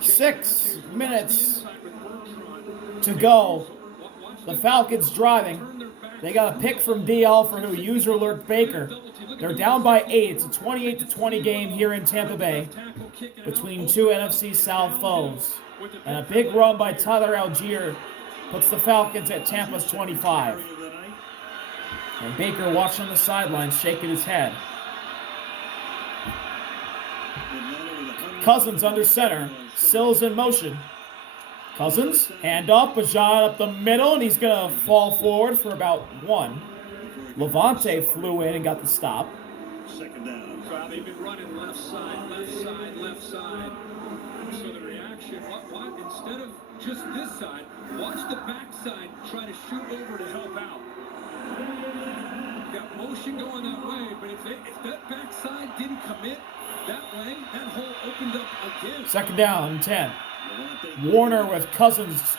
6 minutes to go. The Falcons driving. They got a pick from DL for who? User alert Baker. They're down by 8. It's a 28-20 game here in Tampa Bay between two NFC South foes. And a big run by Tyler Algier puts the Falcons at Tampa's 25. And Baker watching on the sidelines, shaking his head. Cousins under center. Sills in motion. Cousins, hand off, Bajan up the middle, and he's going to fall forward for about 1. Levante flew in and got the stop. Second down. Well, they've been running left side, left side, left side. So the reaction, what? Instead of just this side, watch the back side try to shoot over to help out. Got motion going that way, but if that back side didn't commit that way, that hole opened up again. Second down, 10. Warner with Cousins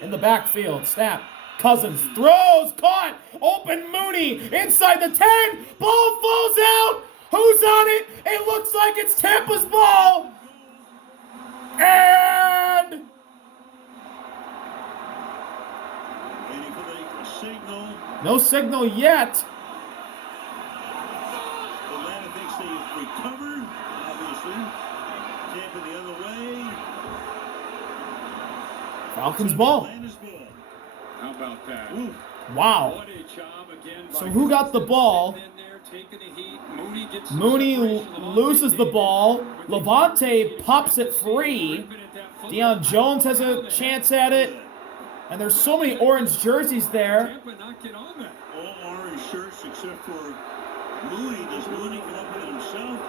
in the backfield. Snap. Cousins throws, caught, open Mooney inside the 10. Ball falls out. Who's on it? It looks like it's Tampa's ball. And no signal yet. Atlanta thinks they recovered, obviously. Tampa the other way. Falcons ball. How about that? Ooh. Wow. What a job again. So who got the ball? Mooney loses the ball. Levante pops it free. Deion Jones has a chance at it. And there's so many orange jerseys there. All orange shirts except for Mooney. Does Mooney come up with it himself?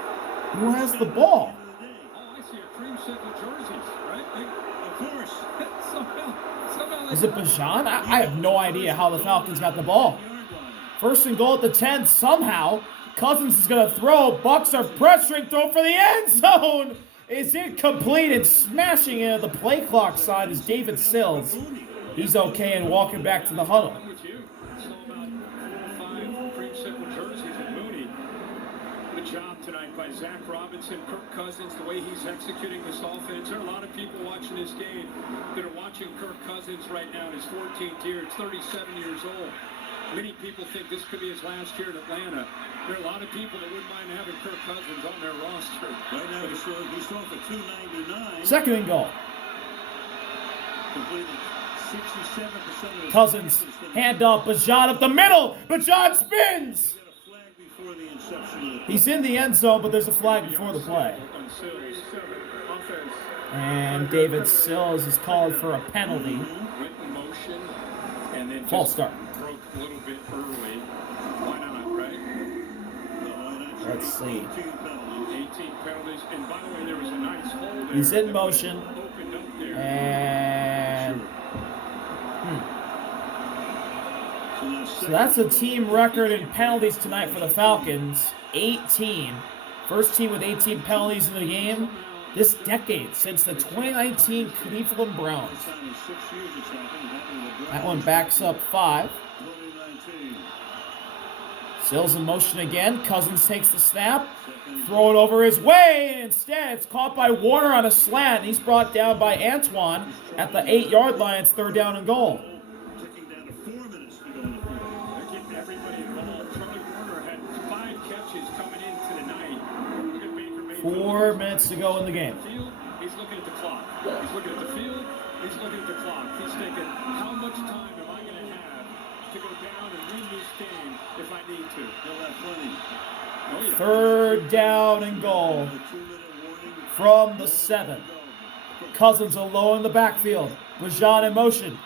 Who has the ball? Oh, I see a creamsicle jerseys, right? Of course. Is it Bajan? I have no idea how the Falcons got the ball. First and goal at the 10 somehow. Cousins is going to throw. Bucks are pressuring. Throw for the end zone. Is incomplete, and smashing into the play clock side is David Sills. He's okay and walking back to the huddle. Job tonight by Zach Robinson, Kirk Cousins, the way he's executing this offense. There are a lot of people watching this game that are watching Kirk Cousins right now in his 14th year. It's 37 years old. Many people think this could be his last year in Atlanta. There are a lot of people that wouldn't mind having Kirk Cousins on their roster. Right now he's throwing for 299. Second and goal. Completed 67% of Cousins, hand off, Bajan up the middle. Bajan spins. He's in the end zone, but there's a flag before the play. And David Sills is called for a penalty. False start. Let's see. He's in motion. And so that's a team record in penalties tonight for the Falcons. 18. First team with 18 penalties in the game this decade since the 2019 Cleveland Browns. That one backs up 5. Sills in motion again. Cousins takes the snap. Throw it over his way. And instead, it's caught by Warner on a slant. He's brought down by Antoine at the 8-yard line. It's third down and goal. 4 minutes to go in the game. He's looking at the clock. He's looking at the field. He's looking at the clock. He's thinking, how much time am I going to have to go down and win this game if I need to? He'll have plenty. Oh, yeah. Third down and goal from the 7. Cousins alone in the backfield. Bajan in motion.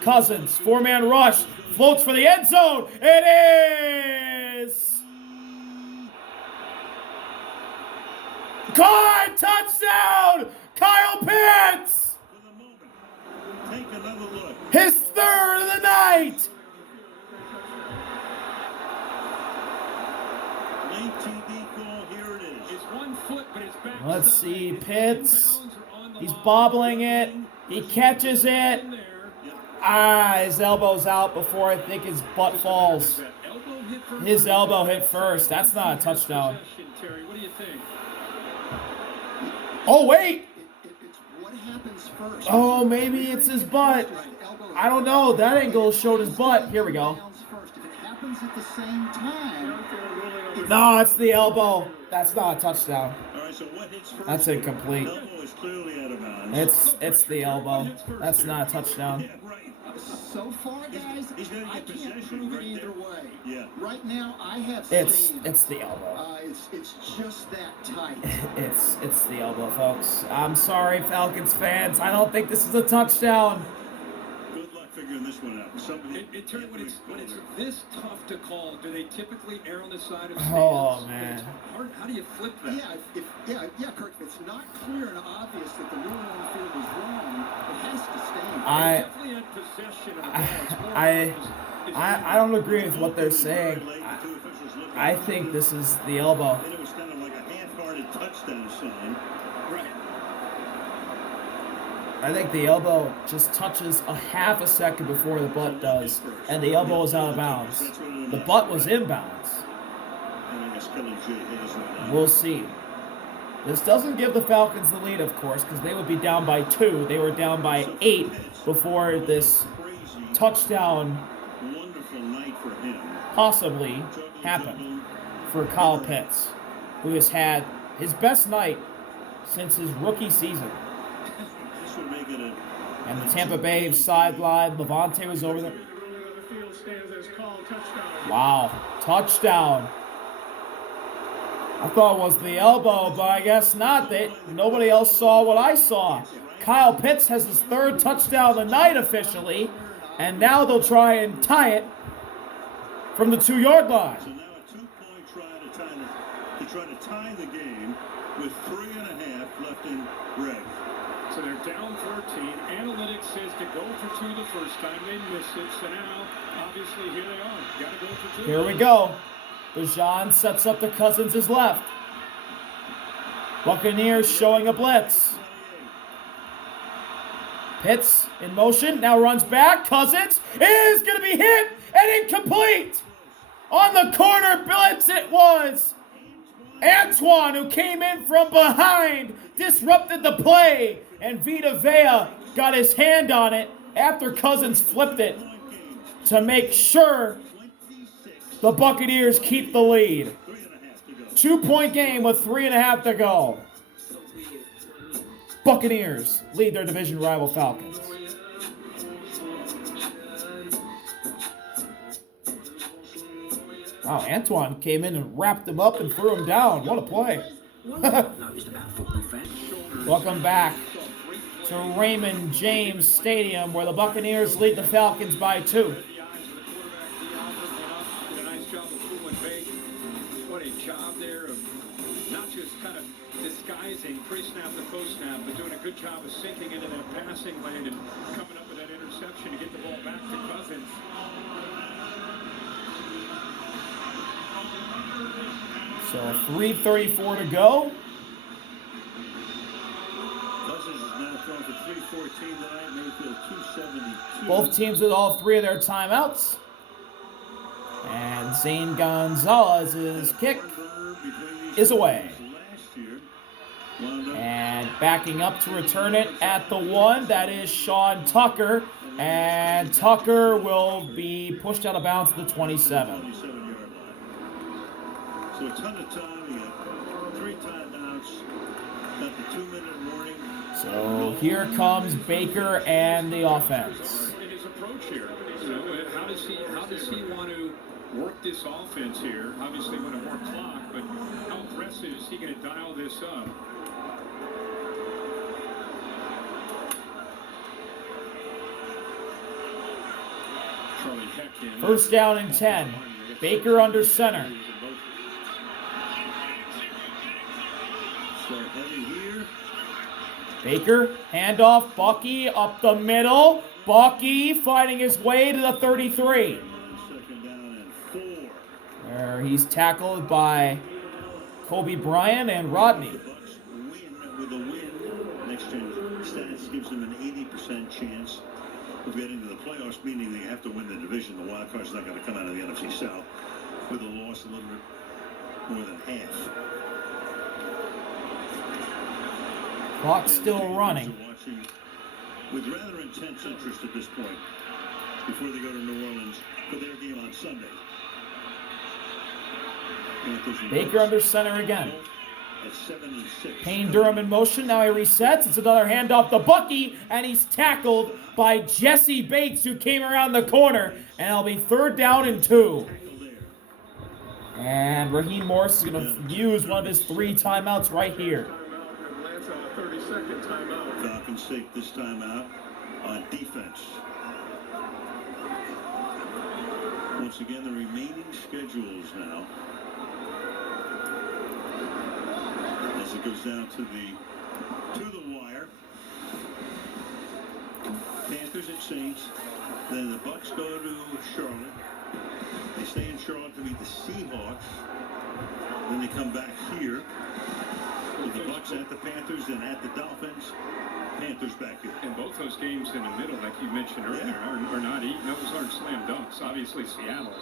Cousins, 4-man rush. Floats for the end zone. It is caught! Touchdown! Kyle Pitts! Take another look. His third of the night! Late TV call, here it is. It's 1 foot, but it's back. Let's see, Pitts. He's bobbling it. He catches it. His elbow's out before I think his butt falls. His elbow hit first. That's not a touchdown. Terry, what do you think? Oh, wait. It's what happens first. Oh, maybe it's his butt. I don't know. That angle showed his butt. Here we go. If it happens at the same time. No, it's the elbow. That's not a touchdown. All right, so what hits first? That's incomplete. Elbow is clearly out of bounds. It's the elbow. That's not a touchdown. Yeah, right. So far, guys, He's gonna I get can't possession prove it right either there. way. Yeah. Right now, I have It's Zane. the elbow. It's just that tight. It's the elbow, folks. I'm sorry, Falcons fans. I don't think this is a touchdown. Good luck figuring this one out. Somebody. When it's this tough to call, do they typically err on the side of Oh, stands? man. It's hard. How do you flip that? Yeah, Kirk. If it's not clear and obvious that the rule on the field is wrong, it has to stand. They definitely had possession of the ball. It's more I don't agree with what they're saying. I think this is the elbow. And it was kind of like a half-hearted touchdown sign. right. I think the elbow just touches a half a second before the butt does, and the elbow is out of bounds. The butt was in bounds. And I guess Kelly J. Hayes right now. We'll see. This doesn't give the Falcons the lead, of course, because they would be down by 2. They were down by 8 before this Crazy, touchdown wonderful night for him. possibly happened for Kyle Pitts, who has had his best night since his rookie season. This would make it a And the Tampa Bay sideline, Levante was over there. Wow, touchdown. I thought it was the elbow, but I guess not. Nobody else saw what I saw. Kyle Pitts has his 3rd touchdown of the night officially, and now they'll try and tie it from the 2-yard line. So now a 2-point try to tie the game with 3.5 left in reg. So they're down 13. Analytics says to go for 2 the first time. They missed it. So now, obviously, here they are. Got to go for 2. Here we go. Bijan sets up to Cousins' left. Buccaneers showing a blitz. Pitts in motion, now runs back. Cousins is going to be hit and incomplete. On the corner blitz it was. Antoine, who came in from behind, disrupted the play. And Vita Vea got his hand on it after Cousins flipped it to make sure the Buccaneers keep the lead. 2-point game with 3.5 to go. Buccaneers lead their division rival Falcons. Wow, Antoine came in and wrapped him up and threw him down. What a play. Welcome back to Raymond James Stadium, where the Buccaneers lead the Falcons by 2. What a job there of not just kind of disguising pre-snap to post-snap, but doing a good job of sinking into that passing lane and coming up with that interception to get the ball back to Cousins. So 3:34 to go. Cousins is now thrown for 314 tonight. Mayfield 272. Both teams with all 3 of their timeouts. And Zane Gonzalez's kick is away. And backing up to return it at the 1, that is Sean Tucker. And Tucker will be pushed out of bounds at the 27. 27-yard line. So a ton of time. We got 3 timeouts. Got the 2-minute warning. So here comes Baker and the offense. In his approach here, how does he want to work this offense here? Obviously, want to more clock, but how aggressive is he going to dial this up? First down and 10. Baker under center. So heavy here. Baker, handoff, Bucky up the middle. Bucky fighting his way to the 33. Second down and 4. There he's tackled by Kobe Bryant and Rodney. The Bucks win with a win. Next gen stats gives them an 80% chance of getting to the playoffs, meaning they have to win the division. The wild card's not going to come out of the NFC South. With a loss a little bit more than half. Clock still Fans running. are watching with rather intense interest at this point before they go to New Orleans for their game on Sunday. Baker under center again. At 7-6. Payne Durham in motion. Now he resets. It's another handoff to Bucky, and he's tackled by Jesse Bates, who came around the corner. And it'll be 3rd down and 2. And Raheem Morris is going to use one of his 3 timeouts right here. Atlanta, a 30-second timeout. Falcons take this timeout on defense. Once again, the remaining schedules now. As it goes down to the wire. Panthers at Saints. Then the Bucks go to Charlotte. They stay in Charlotte to meet the Seahawks. Then they come back here with the Bucks at the Panthers, then at the Dolphins. Panthers back here. And both those games in the middle, like you mentioned earlier, are not easy. Those aren't slam dunks. Obviously, Seattle,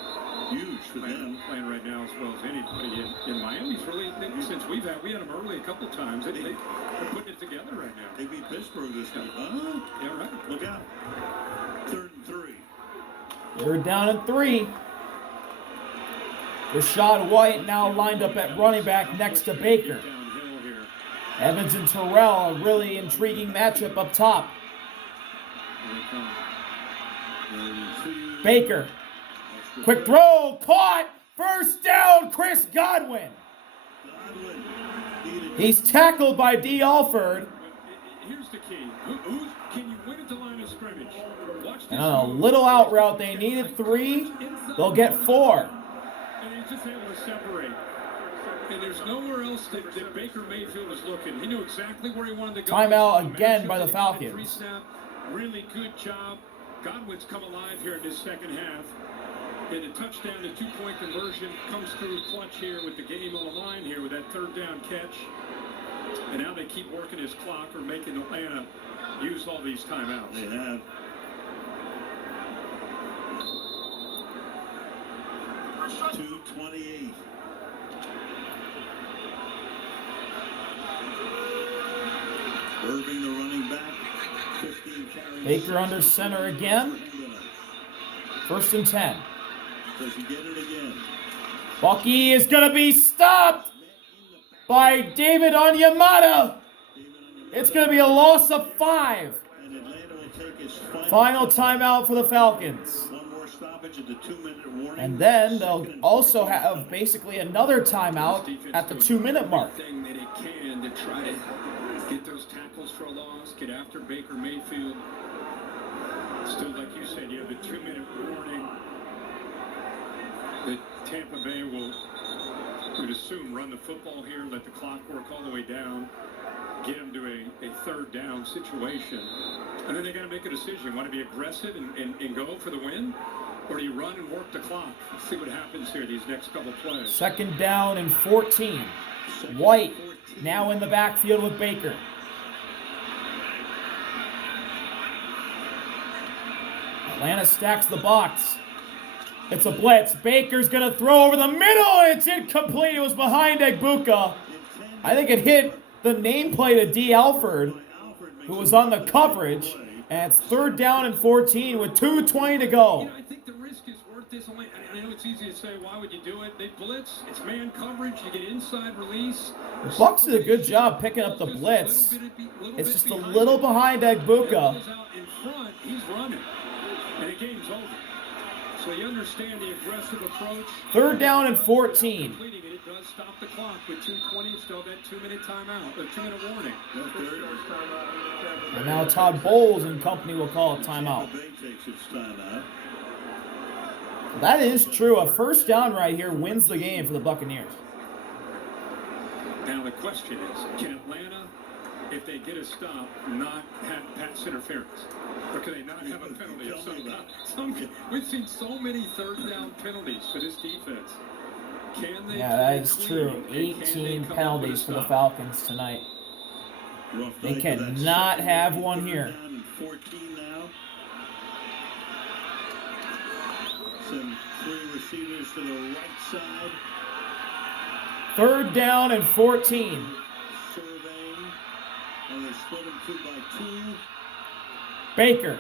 Huge for them. playing right now as well as anybody. In Miami's really, since we had them early a couple times. They're putting it together right now. They beat Pittsburgh this week. Yeah, right. Look out. 3rd and 3. 3rd down and 3. Rashad White now lined up at running back next to Baker. Downhill here. Evans and Terrell, a really intriguing matchup up top. Here they come. Baker, quick throw, caught, 1st down, Chris Godwin. He's tackled by D. Alford. Here's the key. Can you win at the line of scrimmage? Watch this. And on a little out route, they needed 3. They'll get 4. And he's just able to separate. And there's nowhere else that Baker Mayfield was looking. He knew exactly where he wanted to go. Timeout again by the Falcons. Really good job. Godwin's come alive here in this second half. And a touchdown, the 2-point conversion comes through clutch here with the game on the line here with that 3rd down catch. And now they keep working his clock or making Atlanta use all these timeouts. They have. .228. Irving, the running back, 15 carries. Baker under center again. 1st and 10. Does he get it again? Bucky is going to be stopped by David Onyemata. It's going to be a loss of 5. And Atlanta will take his Final timeout for the Falcons. One more stoppage at the 2-minute warning. And then they'll also have basically another timeout at the 2-minute mark. Everything that it can to try to get those tackles for a loss, get after Baker Mayfield. Still, like you said, you have the 2-minute warning that Tampa Bay will, we'd assume, run the football here, let the clock work all the way down, get them to a 3rd down situation. And then they got to make a decision. You want to be aggressive and go for the win? Or do you run and work the clock? Let's see what happens here these next couple plays. 2nd down and 14. White now in the backfield with Baker. Atlanta stacks the box. It's a blitz. Baker's going to throw over the middle, and it's incomplete. It was behind Egbuka. I think it hit the nameplate of D. Alford, who was on the coverage. And it's 3rd down and 14 with 2:20 to go. I think the risk is worth this. I know it's easy to say, why would you do it? They blitz. It's man coverage. You get inside release. The Bucs did a good job picking up the blitz. It's just a little behind Egbuka. In front, he's running. And the game's over. So you understand the aggressive approach. 3rd down and 14. It does stop the clock with 2:20. Still that 2-minute timeout, or 2-minute warning. And now Todd Bowles and company will call a timeout. Takes its timeout. That is true. A 1st down right here wins the game for the Buccaneers. Now the question is, can Atlanta, if they get a stop, not have pass interference? Or can they not have a penalty of some kind? We've seen so many 3rd down penalties for this defense. Can they? Yeah, that is true. 18 penalties for the Falcons tonight. They cannot have one here. 14 now. Some 3 receivers to the right side. 3rd down and 14. Surveying. And they're by 2. Baker.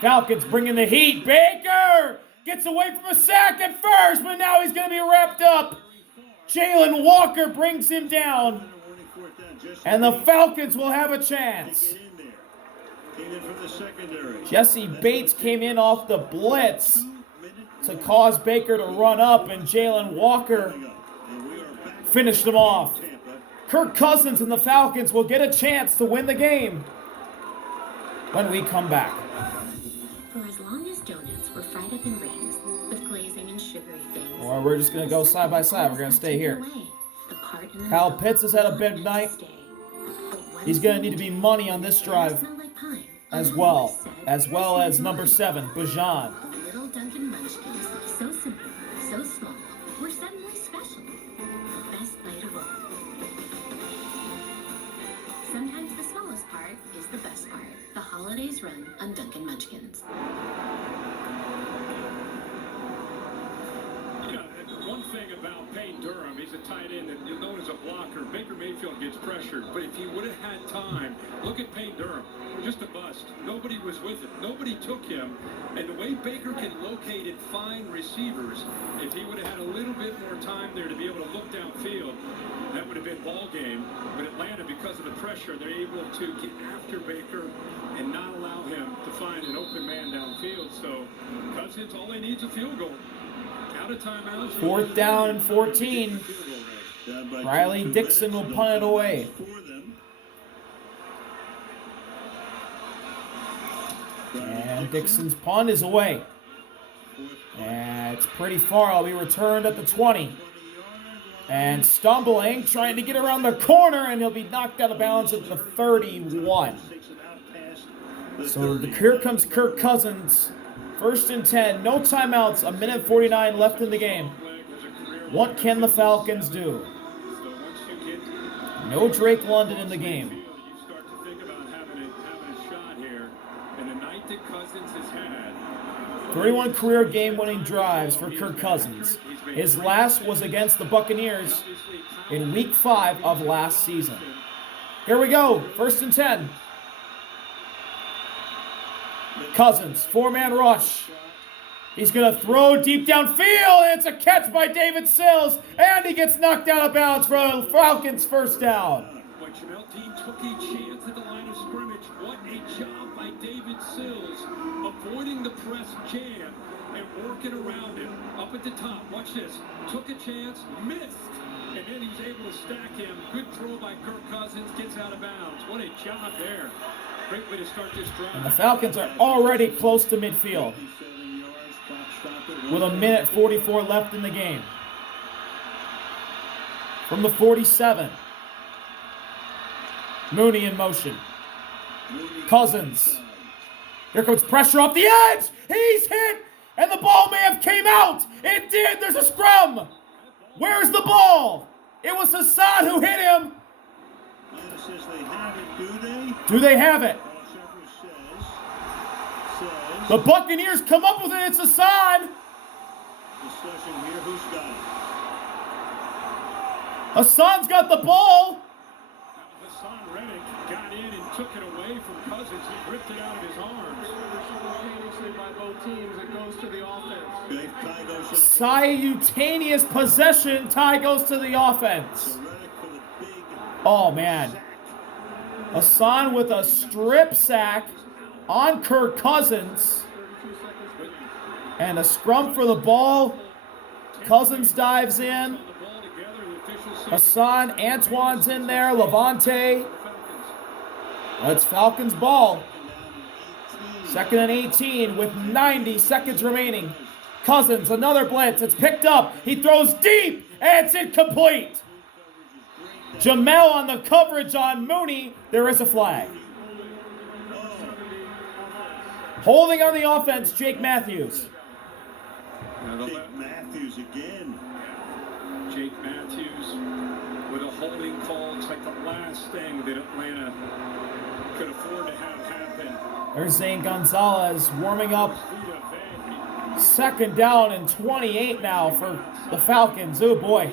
Falcons bringing the heat. Baker gets away from a sack at first, but now he's going to be wrapped up. Jalen Walker brings him down. And the Falcons will have a chance. Jesse Bates came in off the blitz to cause Baker to run up, and Jalen Walker finished them off. Kirk Cousins and the Falcons will get a chance to win the game when we come back. For as long as donuts were fried up in rings with glazing and sugary things. Or we're just going to go side by side. We're going to stay here. Kyle Pitts has had a big night. He's going to need to be money on this drive as well as number 7, Bajan. Little Dunkin' Munchkins, so simple, so small, were suddenly special. The best bite of all. Sometimes the smallest part is the best part. The holidays run on Dunkin' Munchkins. One thing about Payne Durham, he's a tight end that you're known as a blocker. Baker Mayfield gets pressured, but if he would have had time, look at Payne Durham, just a bust. Nobody was with him. Nobody took him. And the way Baker can locate and find receivers, if he would have had a little bit more time there to be able to look downfield, that would have been ball game. But Atlanta, because of the pressure, they're able to get after Baker and not allow him to find an open man downfield. So Cousins, all they need is a field goal. Out of timeouts. 4th down and 14. Riley Dixon will punt it away. And Dixon's punt is away. And it's pretty far. It'll be returned at the 20. And stumbling, trying to get around the corner, and he'll be knocked out of bounds at the 31. So here comes Kirk Cousins. 1st and 10, no timeouts, 1:49 left in the game. What can the Falcons do? No Drake London in the game. You start to think about having a shot here, and the night that Cousins has had. 31 career game-winning drives for Kirk Cousins. His last was against the Buccaneers in Week 5 of last season. Here we go, 1st and 10. Cousins, 4-man rush. He's going to throw deep downfield, and it's a catch by David Sills, and he gets knocked out of bounds for a Falcons 1st down. But Jamel Dean took a chance at the line of scrimmage. What a job by David Sills, avoiding the press jam and working around him. Up at the top, watch this. Took a chance, missed, and then he's able to stack him. Good throw by Kirk Cousins, gets out of bounds. What a job there. Great way to start this drive. And the Falcons are already close to midfield with 1:44 left in the game. From the 47. Mooney in motion. Cousins. Here comes pressure off the edge. He's hit, and the ball may have came out. It did. There's a scrum. Where's the ball? It was Hassan who hit him. Do they have it? The Buccaneers come up with it. It's Hassan. Hassan's got the ball. Hassan Reddick got in and took it away from Cousins. He ripped it out of his arms. By both teams, it goes to the offense. Simultaneous possession. Tie goes to the offense. Oh, man. Hassan with a strip sack on Kirk Cousins. And a scrum for the ball. Cousins dives in. Hassan, Antoine's in there. Levante. It's Falcons ball. 2nd and 18 with 90 seconds remaining. Cousins, another blitz. It's picked up. He throws deep, and it's incomplete. Jamel on the coverage on Mooney. There is a flag. Holding on the offense, Jake Matthews. Jake Matthews again. Jake Matthews with a holding call. It's like the last thing that Atlanta could afford to have happen. There's Zane Gonzalez warming up. 2nd down and 28 now for the Falcons. Oh boy.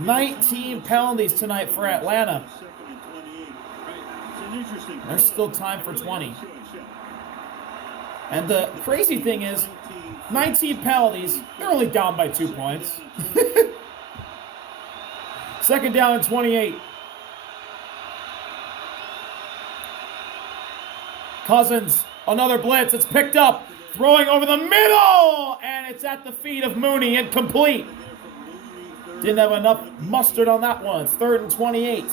19 penalties tonight for Atlanta. An interesting. There's still time for 20. And the crazy thing is, 19 penalties, they're only down by 2 points. Second down and 28. Cousins, another blitz, it's picked up, throwing over the middle, and it's at the feet of Mooney, incomplete. Didn't have enough mustard on that one. It's 3rd and 28.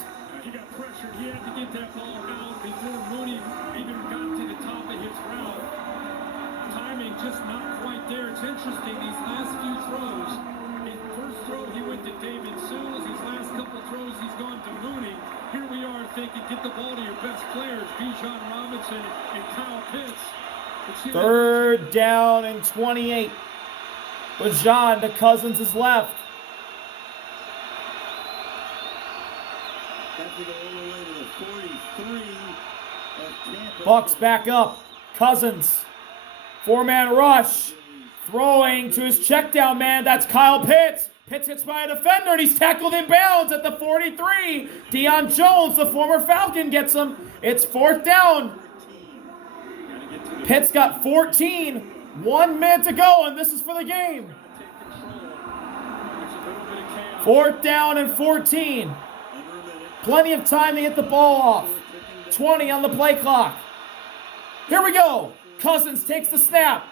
He got pressured. He had to get that ball out before Mooney even got to the top of his route. Timing just not quite there. It's interesting, these last few throws. His first throw, he went to David Sills. His last couple throws, he's gone to Mooney. Here we are thinking, get the ball to your best players, Bijan Robinson and Kyle Pitts. 3rd down and 28. Bijan to Cousins' left. Have to go all the way to the 43 of Tampa. Bucks back up. Cousins. 4-man rush. Throwing to his check down man. That's Kyle Pitts. Pitts hits by a defender, and he's tackled in bounds at the 43. Deion Jones, the former Falcon, gets him. It's 4th down. Pitts got 14. 1 minute to go, and this is for the game. 4th down and 14. Plenty of time to get the ball off. 20 on the play clock. Here we go. Cousins takes the snap.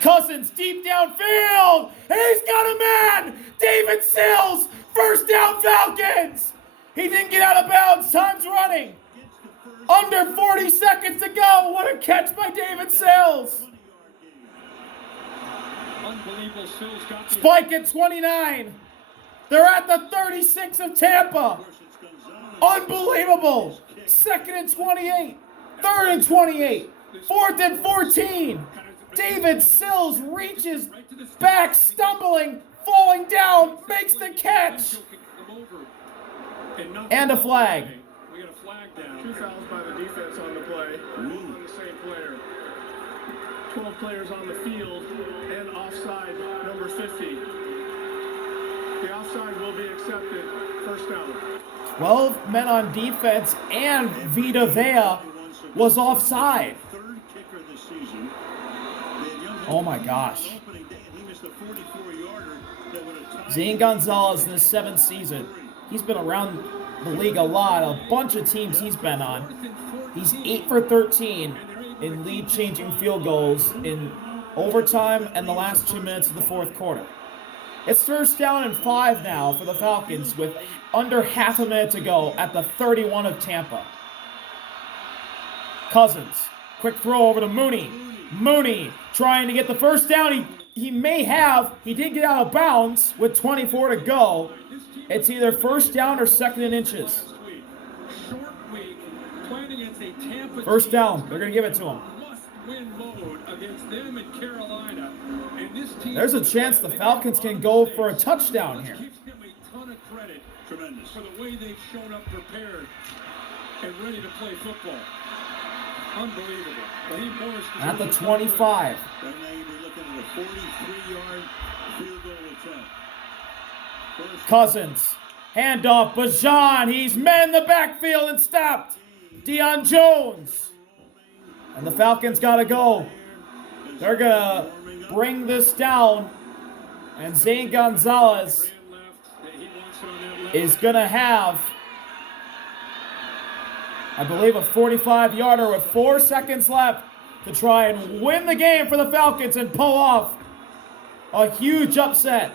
Cousins deep downfield. And he's got a man. David Sills. 1st down Falcons. He didn't get out of bounds. Time's running. Under 40 seconds to go. What a catch by David Sills. Unbelievable. Sills got the Spike at 29. They're at the 36 of Tampa. Unbelievable. 2nd and 28. 3rd and 28. 4th and 14. David Sills reaches back, stumbling, falling down, makes the catch. And a flag. We got a flag down. 2 fouls by the defense on the play, on the same player. 12 players on the field, and offside number 50. The offside will be accepted. 1st down. 12 men on defense, and Vita Vea was offside. Oh my gosh. Zane Gonzalez in his 7th season. He's been around the league a lot, a bunch of teams he's been on. He's 8 for 13 in lead-changing field goals in overtime and the last 2 minutes of the 4th quarter. It's 1st down and 5 now for the Falcons with under half a minute to go at the 31 of Tampa. Cousins, quick throw over to Mooney. Mooney trying to get the 1st down. He may have. He did get out of bounds with 24 to go. It's either 1st down or 2nd and inches. 1st down. They're going to give it to him. There's a chance the Falcons can go for a touchdown here. Tremendous. For the way they've shown up prepared and ready to play football. Unbelievable. At the 25. Right now you'll be looking at a 43-yard field goal attempt. Cousins. Handoff. Bijan. He's met in the backfield and stopped. Deion Jones. And the Falcons got to go. They're going to bring this down. And Zane Gonzalez is going to have, I believe, a 45-yarder with 4 seconds left to try and win the game for the Falcons and pull off a huge upset.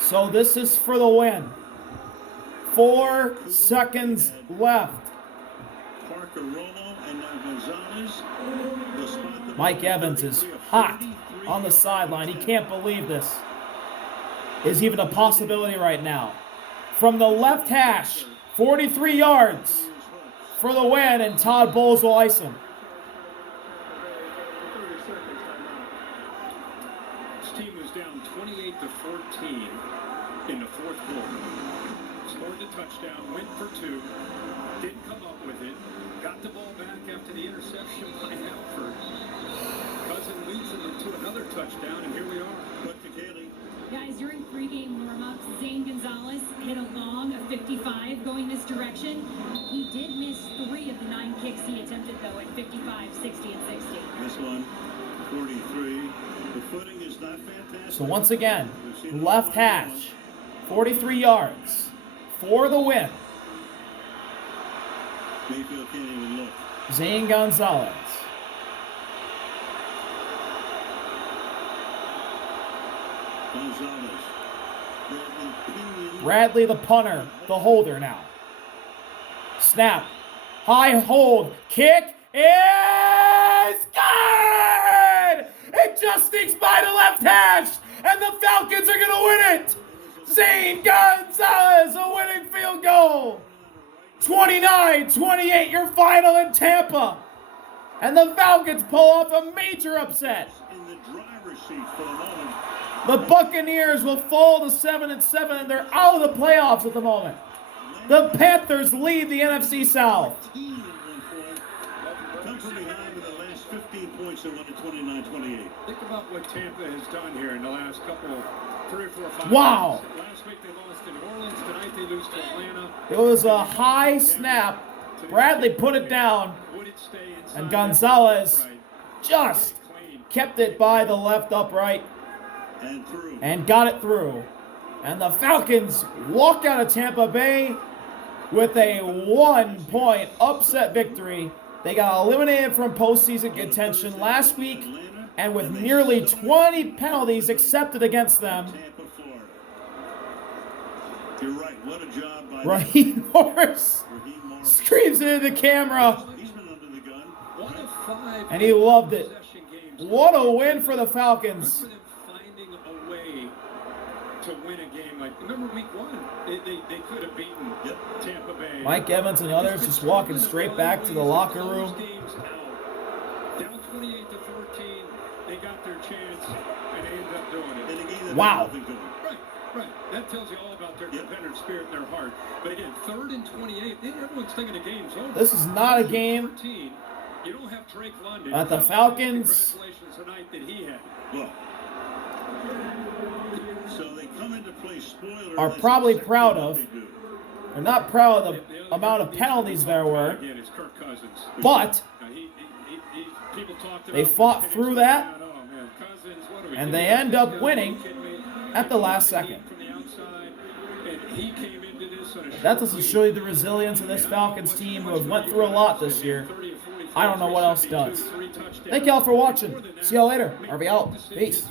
So this is for the win. 4 seconds left. Mike Evans is hot on the sideline. He can't believe this is even a possibility right now. From the left hash, 43 yards for the win, and Todd Bowles will ice him. This team was down 28-14 in the 4th quarter. Scored the touchdown, went for 2, didn't come up with it, got the ball back after the interception by Alford. Cousins leads them to another touchdown. touchdown, and here we are. But to Kaylee, Guys, during pregame warm-ups, Zane Gonzalez hit a long of 55 going this direction. He did miss 3 of the 9 kicks he attempted, though, at 55, 60, and 60. this one, 43. The footing is not fantastic. So once again, left hash, 43 yards for the win. Mayfield can't even look. Zane Gonzalez. Gonzalez. Bradley the punter, the holder now. Snap. High hold. Kick is good! It just sneaks by the left hash, and the Falcons are going to win it! Zane Gonzalez, a winning field goal! 29-28, your final in Tampa. And the Falcons pull off a major upset. In the driver's seat for a moment. The Buccaneers will fall to 7-7, and they're out of the playoffs at the moment. The Panthers lead the NFC South. Come from behind with the last 15 points and won it 29-28. Think about what Tampa has done here in the last couple, 3 or 4, 5 Wow. games. Last week they lost to New Orleans. Tonight they lose to Atlanta. It was a high snap. Bradley put it down, Would it stay inside? and Gonzalez Right. just kept it by the left upright And through. and got it through. And the Falcons walk out of Tampa Bay with a 1-point upset victory. They got eliminated from postseason contention last week, and with nearly 20 penalties accepted against them, Tampa, Florida. You're right. What a job by Raheem Morris Raheem Morris. screams into the camera, He's been under the gun. 1 of 5 and he loved it. possession games. What a win for the Falcons. Look for them finding a way to win a game. Like, remember week 1? They could have beaten Yep. Tampa Bay. Mike Evans and others just walking straight back to the locker room. Down 28-14, they got their chance and they ended up doing In it. a game that Wow. had nothing to it. Right. That tells you all about their competitive spirit and their heart. But again, 3rd and 28, everyone's thinking the game's over. This is not a game 14, you don't have Drake London. that the Falcons Congratulations tonight that he had. Well, so they come into play spoiler. are that's probably exactly proud what of. they do. are not proud of the amount of penalties there were, Again, it's Kirk Cousins. but People talked they about fought through that, oh, man, Cousins, what are we and doing? they end up winning at the last second. From the outside, and he came into this on a That doesn't show you the resilience of this Falcons team, who have went through a lot this year. I don't know what else does. Thank y'all for watching. See y'all later. RV out. Peace.